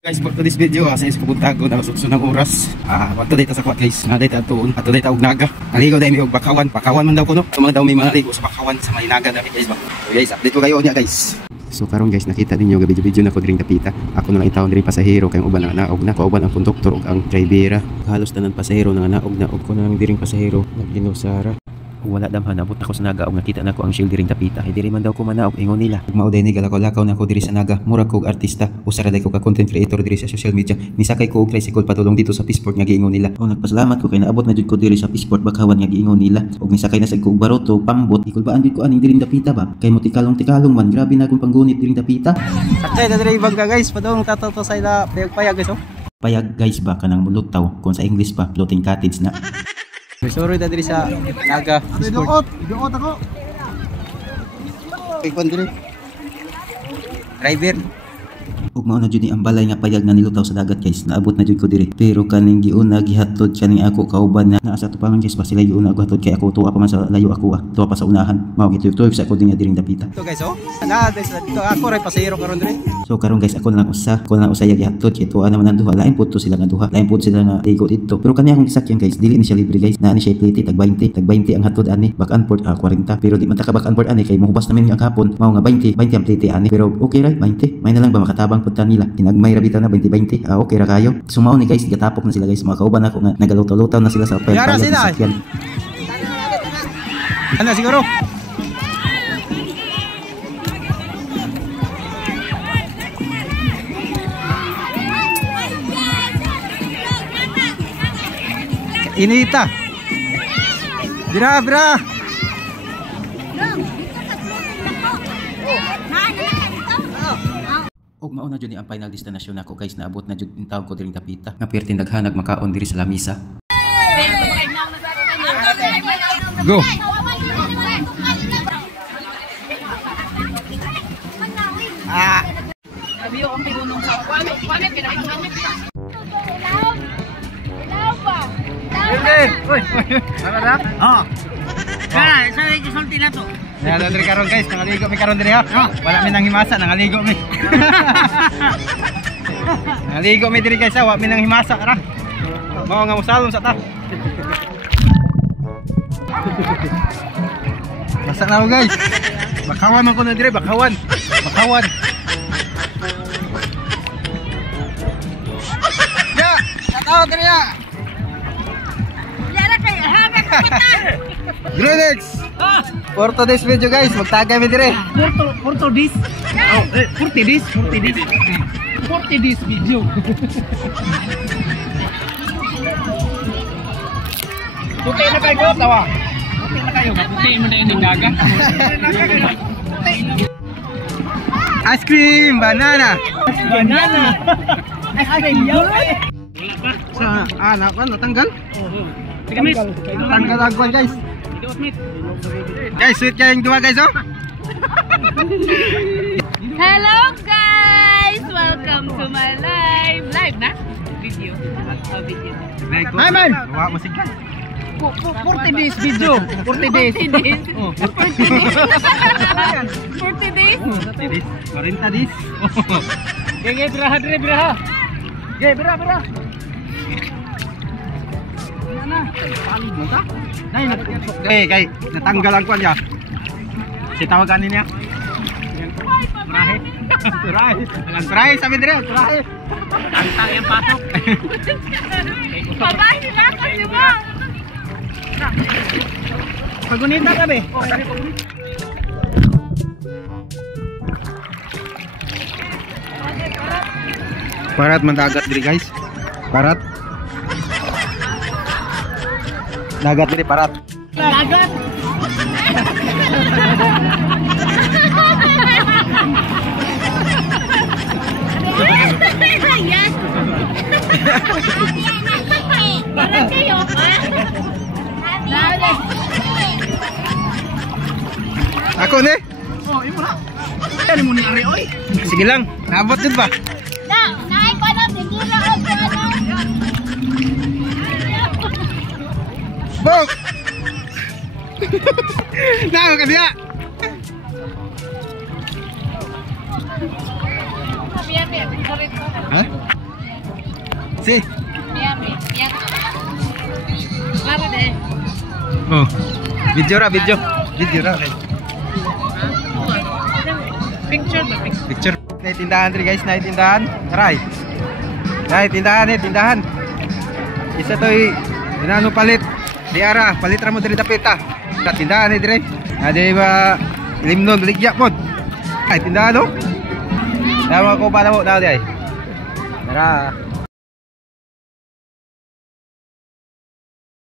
Guys, for today's video, sa is pupunta ko na susunang oras. Wato dito sa kwat guys, na dito tuon, ato dito og naga. Naligo dahil may og bakawan man daw kuno. Mga daw may manaligo sa bakawan sa may naga dami guys ba. So guys, update ko kayo niya guys. So karon guys, nakita ninyo video na ko dring dapita. Ako na lang itawon diri pasahero kay uban na naog na, kauban ang konduktor ug ang drivera. Halos tanan pasahero na naog na og ko na lang diring pasahero nagginusara. Wala damhan nabot ako sa naga og nakita nako ang shield diring tapita. Diri man daw ko manaog ingon nila. Ug mao day ni galakaw-lakaw nako diri sa naga. Murag kog artista, usara day ko ka content creator diri sa social media. Nisakay ko og tricycle patulong dito sa Peaceport nga giingon nila. O nagpasalamat ko kay naabot na jud ko diri sa Peaceport bakawan nga giingon nila. Og nisakay na sad ko og baroto, pambot, ikulbaan jud ko aning diring tapita ba. Kay mo tikalong man, grabe na akong panggunit diring tapita. Sakay na diri bangka guys, padong tatato sa ila payag guys oh. Payag guys ba kanang mulutaw kung sa English pa floating cottage na. Sorry diri sa naga. Iduot ako. Ikaw dire. Driver. Ug mao na jud ni ang balay nga payag nga nilutaw sa dagat guys. Naabot na jud ko dire. Pero kaning giuna gihatod kaning ako kauban na sa tupangan guys pa sila giuna ako hatod kay ako tuwa pa man sa layo ako tuwa pa sa unahan. Mao gituyo sa ako dinya diring dapita. So guys oh. Dito ako ray pasahero karon dire. So karon guys ako na lang usaya gihatod kay tuwa naman ang duha. Lain pud to sila nga duha. Lain pud sila nga tigo dito. Pero kani akong gisakyan guys, dili ni siya libre guys. Naa ni siya plate tag 20 ang hatod ani. Back and forth 40. Pero di man ta ka back and forth ani kay mohubas namin nga hapon. Mao nga 20 ang plate ani. Pero okay ra 20. May na lang ba makatabang pud ta nila. Tinagmay ra bitaw na 20. Okay ra kayo. Sumao ni guys, gatapok na sila guys. Mga kauban ako nga nagalutaw-lutaw na sila sa payag sasakyan. Ano siguro? Inita. Bira. Og mao na jud ni ang final destination nako guys, naabot na jud in taon ko diring tapita. Nga perti daghanag makaon diri sa lamisa. Go. Sabiyo ang pigunong sa kwame pinakikunan niya. Uy. Ano na? Oh. Sa gisulti na to. Nalo diri karon guys, nangaligo mi karon diri ha. Wala mi nang himasa, nangaligo mi. Nangaligo mi diri guys, wa mi nang himasa ra. Mao nga mosalon sa ta. Basta na guys. Bakawan man ko na diri, bakawan. Ya, tataw diri ya. Greetings! For today's video guys, magtagay mi dire. Portodis video. Puti na kayo tawa. Puti mo na ini daga. Ice cream, banana. Ice cream yo. Sa anak kan natanggal? Tanggal agwan guys. Guys, sweet kayong dua guys oh. Hello guys! Welcome to my live na? Video. Video. Hi man! Wa musikan. 40 days video. 40 days. 40 days. 40 days. Gege biraha. Ge bira. Kay natanggal ang kwan niya. Si tawagan niya. Turahe sabi dire, turahe. Antay ang pasok. Babay sila kasi mo! Pagunita ka be. Parat mendagat diri guys. Parat. Dagat diri parat. Dagat. Yes! Parang kayo pa? Ako ni? Oh, imo na. Ano mo ni ari oy? Sige lang, naabot din ba? Naay ko na tigila og ano. Bok! Nako ka diya. Biar, sorry. Hah? Si. Yummy. Yan. Klaro de. Oh. Video ra, video. Video ra. Picture ba? Picture. Nay tindahan diri guys, nay tindahan. Aray. Nay tindahan, tindahan. Isa toy inano palit. Di ara, palit ra mo diri dapita. Sa tindahan ni dire. Ade ba limnon ligya pod. Ay tindahan no. Dawa ko pa daw di ay. Tara.